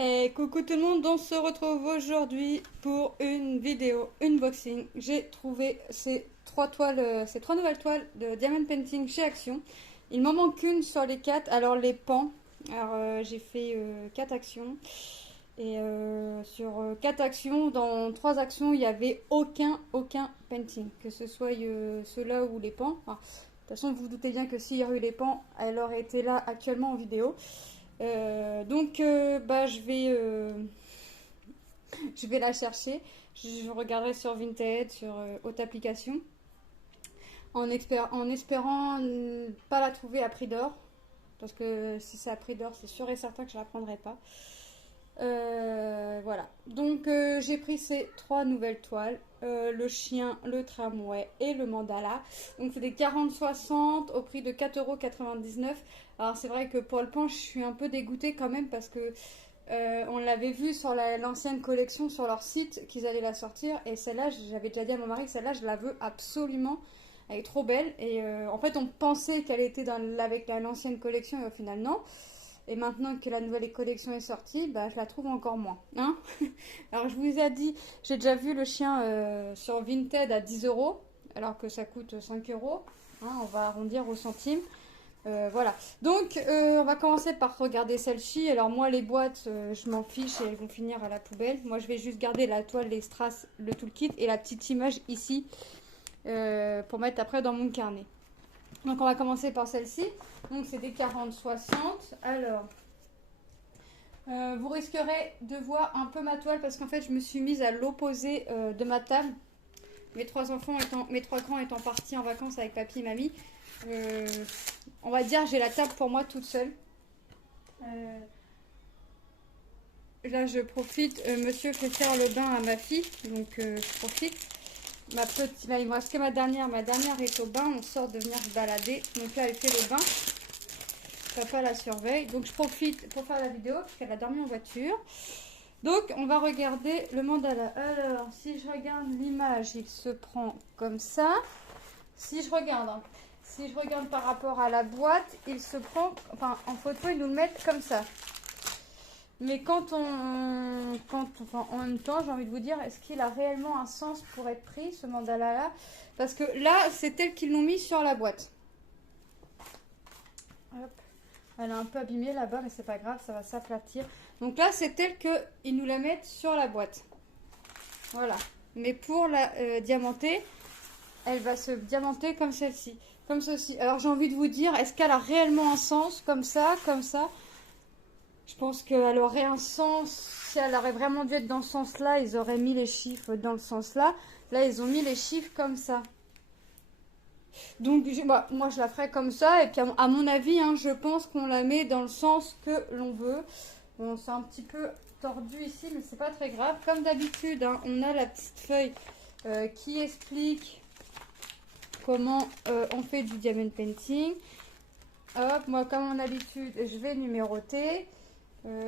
Et coucou tout le monde, on se retrouve aujourd'hui pour une vidéo unboxing. J'ai trouvé ces trois nouvelles toiles de Diamond Painting chez Action. Il m'en manque une sur les quatre. Alors les pans, j'ai fait 4 actions. Et sur 4 actions, dans 3 actions, il n'y avait aucun painting. Que ce soit ceux-là ou les pans. Enfin, de toute façon, vous vous doutez bien que s'il y aurait eu les pans, elle aurait été là actuellement en vidéo. Je vais la chercher. Je regarderai sur Vinted, sur haute application, en espérant pas la trouver à prix d'or. Parce que si c'est à prix d'or, c'est sûr et certain que je la prendrai pas. Voilà. Donc j'ai pris ces 3 nouvelles toiles. Le chien, le tramway et le mandala. Donc c'est des 40-60 au prix de 4,99 €. Alors c'est vrai que pour le pan, je suis un peu dégoûtée quand même parce que on l'avait vu sur l'ancienne collection sur leur site qu'ils allaient la sortir. Et celle-là, j'avais déjà dit à mon mari que celle-là, je la veux absolument. Elle est trop belle. Et en fait, on pensait qu'elle était avec l'ancienne collection et au final, non. Et maintenant que la nouvelle collection est sortie, bah, je la trouve encore moins. Hein. Alors je vous ai dit, j'ai déjà vu le chien sur Vinted à 10 €, alors que ça coûte 5 €. Hein, on va arrondir au centime. Voilà. Donc on va commencer par regarder celle-ci. Alors moi les boîtes, je m'en fiche et elles vont finir à la poubelle. Moi je vais juste garder la toile, les strass, le toolkit et la petite image ici pour mettre après dans mon carnet. Donc on va commencer par celle-ci. Donc c'est des 40-60. Alors, vous risquerez de voir un peu ma toile parce qu'en fait je me suis mise à l'opposé de ma table. Mes trois grands étant partis en vacances avec papy et mamie. On va dire j'ai la table pour moi toute seule. Là je profite. Monsieur fait faire le bain à ma fille. Donc je profite. Là, il me reste que ma dernière est au bain, on sort de venir se balader, donc là elle fait le bain, papa la surveille, donc je profite pour faire la vidéo parce qu'elle a dormi en voiture. Donc on va regarder le mandala. Alors si je regarde l'image, il se prend comme ça. Si je regarde par rapport à la boîte, il se prend, enfin en photo ils nous le mettent comme ça. Mais en même temps, j'ai envie de vous dire, est-ce qu'il a réellement un sens pour être pris, ce mandala-là? Parce que là, c'est tel qu'ils l'ont mis sur la boîte. Hop. Elle est un peu abîmée là-bas, mais c'est pas grave, ça va s'aplatir. Donc là, c'est tel qu'ils nous la mettent sur la boîte. Voilà. Mais pour la diamanter, elle va se diamanter comme celle-ci. Comme ceci. Alors j'ai envie de vous dire, est-ce qu'elle a réellement un sens comme ça, comme ça? Je pense qu'elle aurait un sens, si elle aurait vraiment dû être dans ce sens-là, ils auraient mis les chiffres dans le sens-là. Là, ils ont mis les chiffres comme ça. Donc, moi, je la ferais comme ça. Et puis, à mon avis, hein, je pense qu'on la met dans le sens que l'on veut. Bon, c'est un petit peu tordu ici, mais c'est pas très grave. Comme d'habitude, hein, on a la petite feuille qui explique comment on fait du diamond painting. Hop, moi, comme en habitude, je vais numéroter.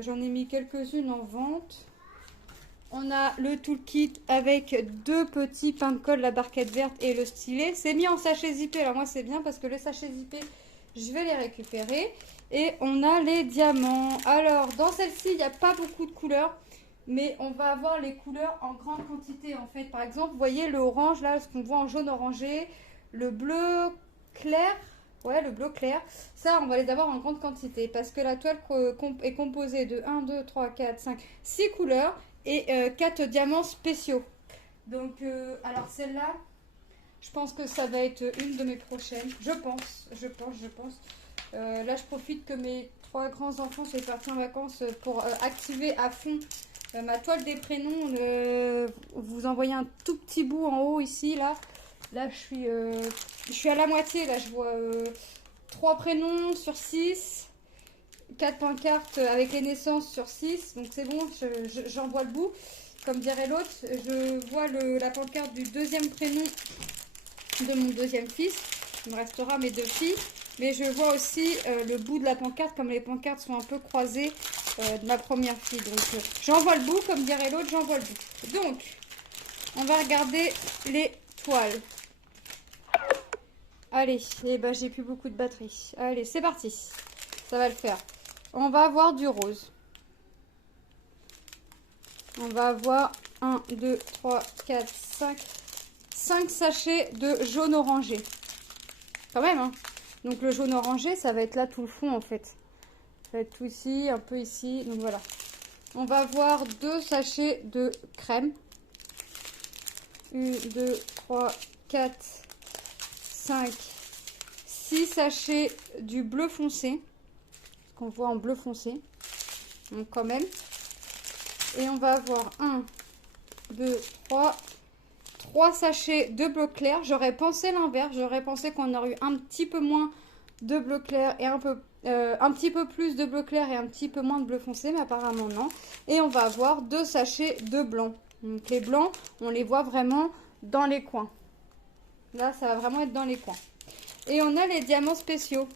J'en ai mis quelques-unes en vente. On a le toolkit avec 2 petits pains de colle, la barquette verte et le stylet. C'est mis en sachet zippé. Alors moi c'est bien parce que le sachet zippé, je vais les récupérer. Et on a les diamants. Alors dans celle-ci, il n'y a pas beaucoup de couleurs. Mais on va avoir les couleurs en grande quantité en fait. Par exemple, vous voyez le orange là, ce qu'on voit en jaune orangé. Le bleu clair. Ouais, le bleu clair. Ça, on va les avoir en grande quantité parce que la toile est composée de 1, 2, 3, 4, 5, 6 couleurs et 4 diamants spéciaux. Donc, alors celle-là, je pense que ça va être une de mes prochaines. Je pense. Là, je profite que mes 3 grands enfants soient partis en vacances pour activer à fond ma toile des prénoms. Vous envoyez un tout petit bout en haut ici, là. Là, je suis à la moitié. Là, je vois 3 prénoms sur 6, 4 pancartes avec les naissances sur 6. Donc, c'est bon, j'en vois le bout. Comme dirait l'autre, je vois la pancarte du deuxième prénom de mon deuxième fils. Il me restera mes 2 filles. Mais je vois aussi le bout de la pancarte, comme les pancartes sont un peu croisées de ma première fille. Donc, j'en vois le bout, comme dirait l'autre, j'en vois le bout. Donc, on va regarder les toiles. Allez, eh ben, j'ai plus beaucoup de batterie. Allez, c'est parti. Ça va le faire. On va avoir du rose. On va avoir 1, 2, 3, 4, 5 sachets de jaune orangé. Quand même, hein. Donc le jaune orangé, ça va être là tout le fond en fait. Ça va être tout ici, un peu ici. Donc voilà. On va avoir 2 sachets de crème. 1, 2, 3, 4, 5, 6 sachets du bleu foncé. Ce qu'on voit en bleu foncé. Donc quand même. Et on va avoir 1, 2, 3 sachets de bleu clair. J'aurais pensé l'inverse. J'aurais pensé qu'on aurait eu un petit peu moins de bleu clair et un petit peu plus de bleu clair et un petit peu moins de bleu foncé. Mais apparemment non. Et on va avoir 2 sachets de blanc. Donc les blancs, on les voit vraiment dans les coins. Là, ça va vraiment être dans les coins. Et on a les diamants spéciaux.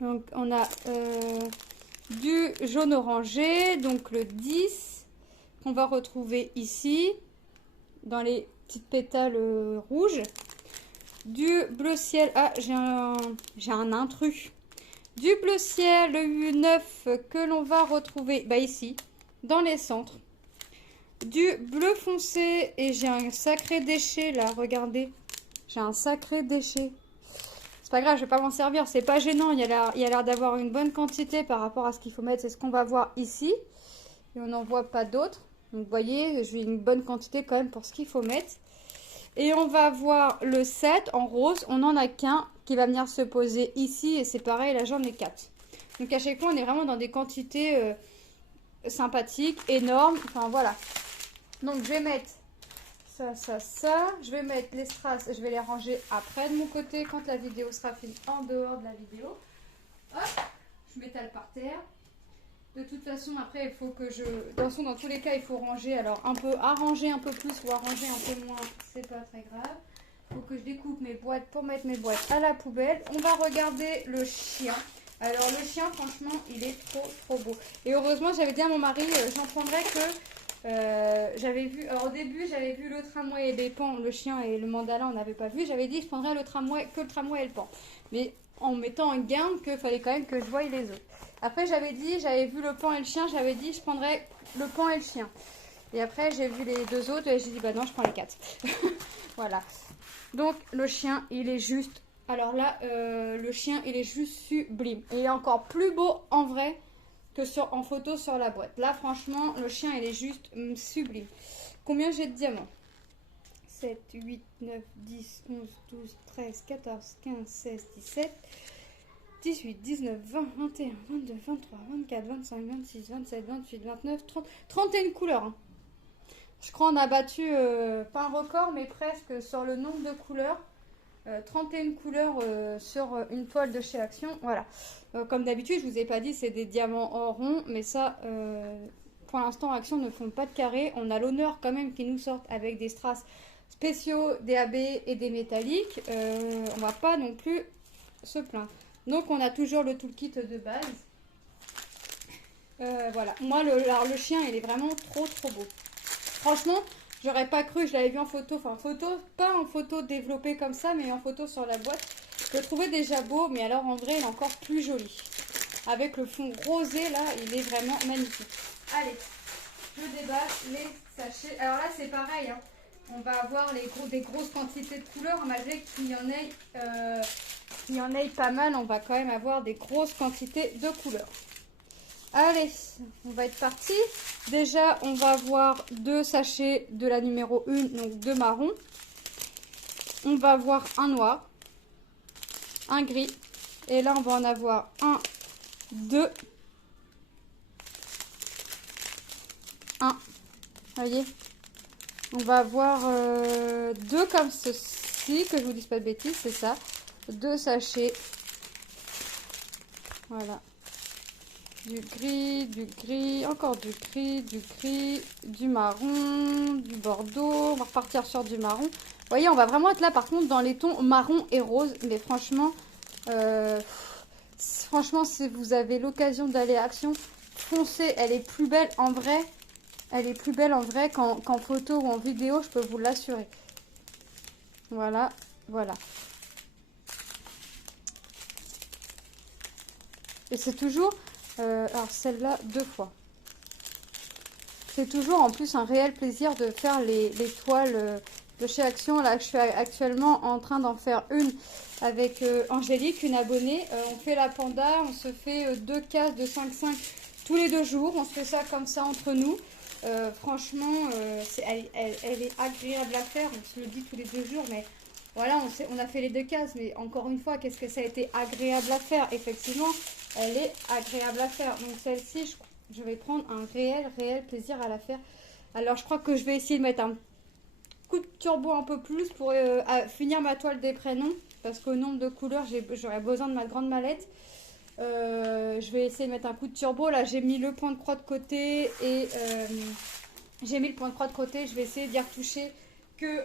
Donc on a du jaune orangé, donc le 10, qu'on va retrouver ici, dans les petites pétales rouges. Du bleu ciel, ah j'ai un intrus. Du bleu ciel, le 9 que l'on va retrouver ici, dans les centres. Du bleu foncé, et j'ai un sacré déchet là, regardez. J'ai un sacré déchet. C'est pas grave, je vais pas m'en servir, c'est pas gênant. Il y a l'air d'avoir une bonne quantité par rapport à ce qu'il faut mettre. C'est ce qu'on va voir ici. Et on n'en voit pas d'autres. Donc vous voyez, j'ai une bonne quantité quand même pour ce qu'il faut mettre. Et on va voir le 7 en rose. On n'en a qu'un qui va venir se poser ici. Et c'est pareil, là j'en ai 4. Donc à chaque fois, on est vraiment dans des quantités sympathiques, énormes. Enfin voilà. Donc je vais mettre ça. Je vais mettre les strass, je vais les ranger après de mon côté quand la vidéo sera finie, en dehors de la vidéo. Hop, je m'étale par terre. De toute façon, après, il faut que dans tous les cas, il faut ranger. Alors, arranger un peu plus ou arranger un peu moins, c'est pas très grave. Il faut que je découpe mes boîtes pour mettre mes boîtes à la poubelle. On va regarder le chien. Alors, le chien, franchement, il est trop beau. Et heureusement, j'avais dit à mon mari, j'en prendrais que... j'avais vu, alors au début j'avais vu le tramway et les pans, le chien et le mandala on n'avait pas vu, j'avais dit je prendrais le tramway et le pan, mais en mettant en garde qu'il fallait quand même que je voie les autres. Après j'avais vu le pan et le chien, j'avais dit je prendrais le pan et le chien, et après j'ai vu les 2 autres et j'ai dit bah non je prends les 4. Voilà, donc le chien il est juste, alors là le chien il est juste sublime, et il est encore plus beau en vrai que en photo sur la boîte. Là, franchement, le chien, il est juste sublime. Combien j'ai de diamants? 7, 8, 9, 10, 11, 12, 13, 14, 15, 16, 17, 18, 19, 20, 21, 22, 23, 24, 25, 26, 27, 28, 29, 30. 31 couleurs. Hein. Je crois qu'on a battu, pas un record, mais presque sur le nombre de couleurs. 31 couleurs sur une toile de chez Action. Voilà. Comme d'habitude, je vous ai pas dit, c'est des diamants en rond. Mais ça, pour l'instant, Action ne font pas de carré. On a l'honneur quand même qu'ils nous sortent avec des strass spéciaux, des AB et des métalliques. On va pas non plus se plaindre. Donc, on a toujours le toolkit de base. Voilà. Moi, le chien, il est vraiment trop beau. Franchement, j'aurais pas cru, je l'avais vu en photo, pas en photo développée comme ça, mais en photo sur la boîte. Je le trouvais déjà beau, mais alors en vrai, il est encore plus joli. Avec le fond rosé, là, il est vraiment magnifique. Allez, je déballe les sachets. Alors là, c'est pareil, hein. On va avoir des grosses quantités de couleurs, malgré qu'il y en ait pas mal, on va quand même avoir des grosses quantités de couleurs. Allez, on va être parti. Déjà, on va avoir 2 sachets de la numéro 1, donc 2 marrons. On va avoir un noir, un gris. Et là, on va en avoir 1, 2, 1. Voyez, on va avoir 2 comme ceci, que je vous dise pas de bêtises, c'est ça. 2 sachets. Voilà. Du gris, encore du gris, du marron, du bordeaux. On va repartir sur du marron. Vous voyez, on va vraiment être là par contre dans les tons marron et rose. Mais franchement, si vous avez l'occasion d'aller à Action, foncez. Elle est plus belle en vrai. Elle est plus belle en vrai qu'en photo ou en vidéo, je peux vous l'assurer. Voilà, voilà. Et c'est toujours... alors celle-là 2 fois. C'est toujours en plus un réel plaisir de faire les toiles de chez Action. Là, je suis actuellement en train d'en faire une avec Angélique, une abonnée. On fait la panda, on se fait 2 cases de 5,5 tous les 2 jours. On se fait ça comme ça entre nous. Franchement, elle est agréable à faire. On se le dit tous les 2 jours, mais voilà, on a fait les 2 cases. Mais encore une fois, qu'est-ce que ça a été agréable à faire? Effectivement, elle est agréable à faire. Donc celle-ci, je vais prendre un réel plaisir à la faire. Alors, je crois que je vais essayer de mettre un coup de turbo un peu plus pour finir ma toile des prénoms. Parce qu'au nombre de couleurs, j'aurais besoin de ma grande mallette. Je vais essayer de mettre un coup de turbo. Là, j'ai mis le point de croix de côté et j'ai mis le point de croix de côté. Je vais essayer d'y retoucher que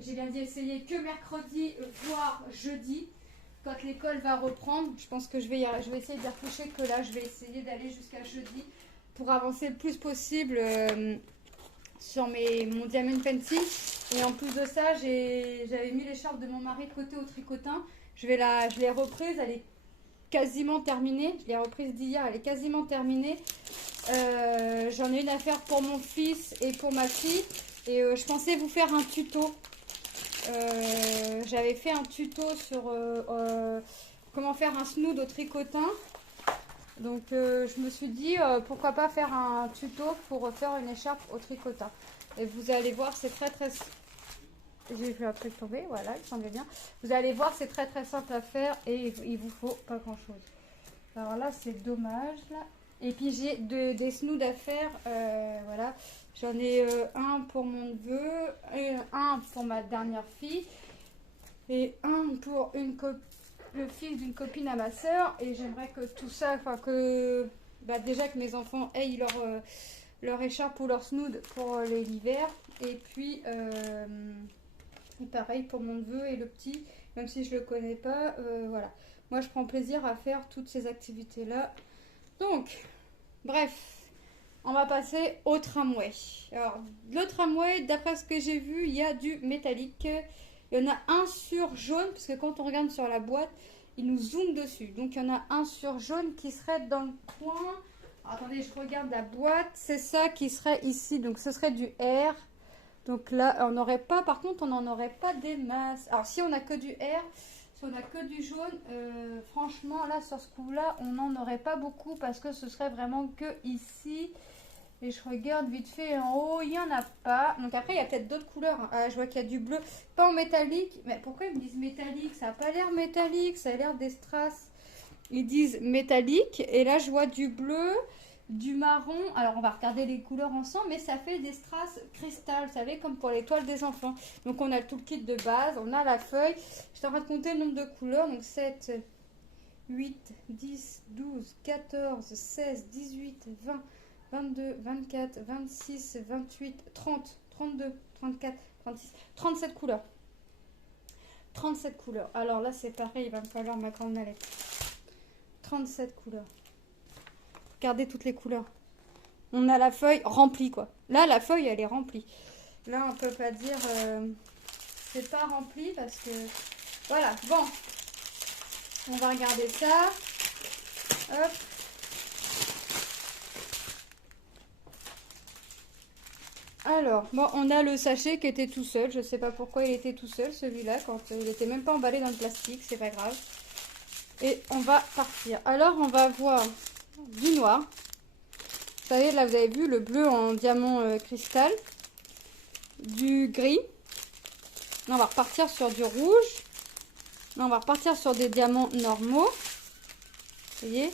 j'ai bien dit essayer que mercredi, voire jeudi, quand l'école va reprendre. Je pense que je vais essayer d'y retoucher que là. Je vais essayer d'aller jusqu'à jeudi pour avancer le plus possible sur mon diamond painting. Et en plus de ça, j'avais mis l'écharpe de mon mari de côté au tricotin. Je l'ai reprise, elle est quasiment terminée. Je l'ai reprise d'hier, elle est quasiment terminée. J'en ai une à faire pour mon fils et pour ma fille. Et je pensais vous faire un tuto. J'avais fait un tuto sur comment faire un snood au tricotin. Donc je me suis dit pourquoi pas faire un tuto pour faire une écharpe au tricotin. Et vous allez voir, c'est très... J'ai vu un truc tomber, voilà, il semblait bien. Vous allez voir, c'est très simple à faire et il vous faut pas grand chose. Alors là, c'est dommage là. Et puis j'ai des snoods à faire, voilà. J'en ai un pour mon neveu, et un pour ma dernière fille et un pour le fils d'une copine à ma soeur. Et j'aimerais que tout ça, enfin que déjà que mes enfants aient leur écharpe ou leur snood pour l'hiver. Et puis pareil pour mon neveu et le petit, même si je le connais pas, voilà. Moi je prends plaisir à faire toutes ces activités là. Donc bref, on va passer au tramway. Alors le tramway, d'après ce que j'ai vu, il y a du métallique. Il y en a un sur jaune, parce que quand on regarde sur la boîte, il nous zoome dessus. Donc il y en a un sur jaune qui serait dans le coin. Alors, attendez, je regarde la boîte. C'est ça qui serait ici, donc ce serait du R. Donc là, on n'aurait pas, par contre, on n'en aurait pas des masses. Alors, si on a que du R, si on a que du jaune, franchement, là, sur ce coup-là, on n'en aurait pas beaucoup parce que ce serait vraiment que ici. Et je regarde vite fait en haut, il n'y en a pas. Donc après, il y a peut-être d'autres couleurs. Ah, je vois qu'il y a du bleu, pas en métallique. Mais pourquoi ils me disent métallique? Ça n'a pas l'air métallique, ça a l'air des strass. Ils disent métallique. Et là, je vois du bleu, du marron. Alors on va regarder les couleurs ensemble, mais ça fait des strass cristal, vous savez, comme pour les toiles des enfants. Donc on a tout le kit de base, on a la feuille. J'étais en train de compter le nombre de couleurs. Donc 7, 8, 10, 12, 14, 16, 18, 20, 22, 24, 26, 28, 30, 32, 34, 36, 37 couleurs. 37 couleurs. Alors là c'est pareil, il va me falloir ma grande mallette. 37 couleurs. Regardez toutes les couleurs. On a la feuille remplie, quoi. Là, la feuille, elle est remplie. Là, on peut pas dire c'est pas rempli parce que... Voilà, bon. On va regarder ça. Hop. Alors, bon, on a le sachet qui était tout seul. Je sais pas pourquoi il était tout seul, celui-là, quand il était même pas emballé dans le plastique. C'est pas grave. Et on va partir. Alors, on va voir du noir. Vous savez, là, vous avez vu le bleu en diamant cristal. Du gris. Là, on va repartir sur du rouge. Là, on va repartir sur des diamants normaux. Vous voyez?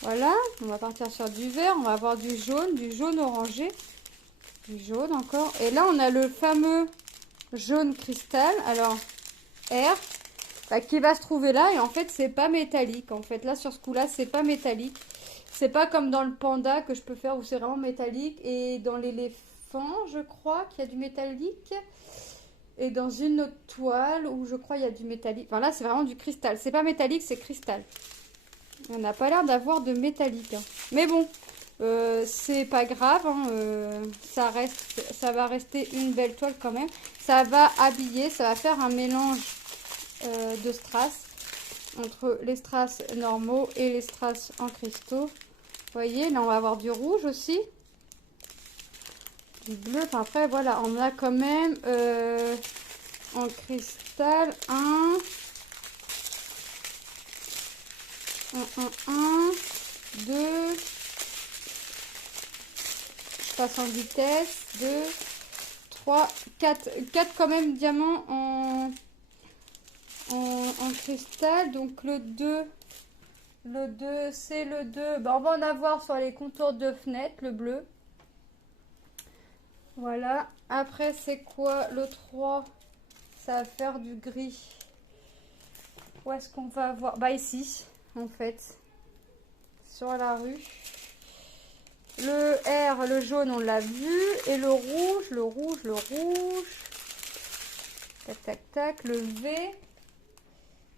Voilà. On va partir sur du vert. On va avoir du jaune orangé. Du jaune encore. Et là, on a le fameux jaune cristal. Alors, R. Qui va se trouver là. Et en fait, c'est pas métallique. En fait, là, sur ce coup-là, c'est pas métallique. C'est pas comme dans le panda que je peux faire où c'est vraiment métallique. Et dans l'éléphant, je crois qu'il y a du métallique. Et dans une autre toile où je crois il y a du métallique. Enfin là, c'est vraiment du cristal. C'est pas métallique, c'est cristal. On n'a pas l'air d'avoir de métallique. Hein. Mais bon, c'est pas grave. Hein, ça va rester une belle toile quand même. Ça va habiller, ça va faire un mélange de strass. Entre les strass normaux et les strass en cristaux. voyez, là on va avoir du rouge aussi. Du bleu, enfin après voilà, on a quand même en cristal un, 2, je passe en vitesse, 2, 3, 4 quand même diamants en cristal. Donc le 2 c'est le 2, bah, on va en avoir sur les contours de fenêtre, le bleu. Voilà, après c'est quoi le 3? Ça va faire du gris. Où est-ce qu'on va avoir? Bah ici, en fait, sur la rue. Le R, le jaune, on l'a vu. Et le rouge, le rouge, le rouge. Tac, tac, tac. Le V.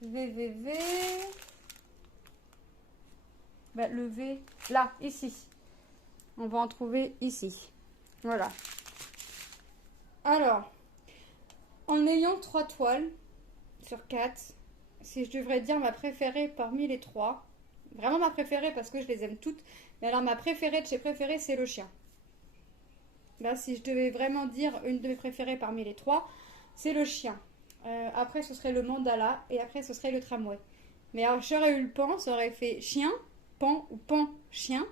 V. Bah, le V, là, ici. On va en trouver ici. Voilà. Alors, en ayant 3 toiles sur 4, si je devrais dire ma préférée parmi les 3, vraiment ma préférée parce que je les aime toutes, mais alors ma préférée de chez préférées, c'est le chien. Là, si je devais vraiment dire une de mes préférées parmi les 3, c'est le chien. Après, ce serait le mandala et après, ce serait le tramway. Mais alors, j'aurais eu le pan, ça aurait fait chien, pan ou pan, chien,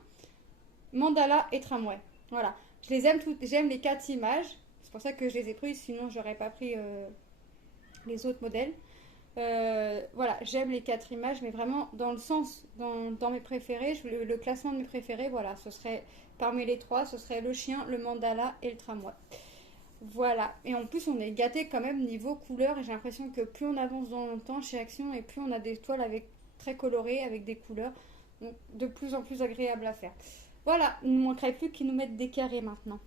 mandala et tramway. Voilà. Je les aime toutes, j'aime les 4 images. C'est pour ça que je les ai prises, sinon j'aurais pas pris les autres modèles. Voilà, j'aime les 4 images, mais vraiment dans le sens, dans mes préférés, le classement de mes préférés, voilà, ce serait parmi les 3, ce serait le chien, le mandala et le tramway. Voilà, et en plus on est gâté quand même niveau couleur, et j'ai l'impression que plus on avance dans le temps chez Action, et plus on a des toiles avec, très colorées, avec des couleurs, donc de plus en plus agréables à faire. Voilà, il ne manquerait plus qu'ils nous mettent des carrés maintenant.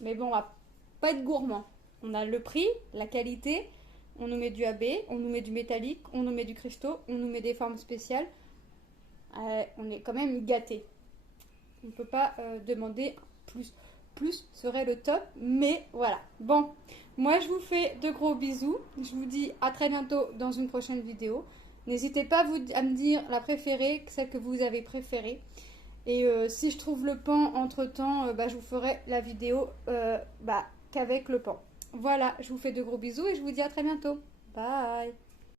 Mais bon, on va pas être gourmand. On a le prix, la qualité, on nous met du AB, on nous met du métallique, on nous met du cristaux, on nous met des formes spéciales. On est quand même gâté. On ne peut pas demander plus. Plus serait le top, mais voilà. Bon, moi je vous fais de gros bisous. Je vous dis à très bientôt dans une prochaine vidéo. N'hésitez pas à me dire la préférée, celle que vous avez préférée. Et si je trouve le pan entre temps, je vous ferai la vidéo qu'avec le pan. Voilà, je vous fais de gros bisous et je vous dis à très bientôt. Bye!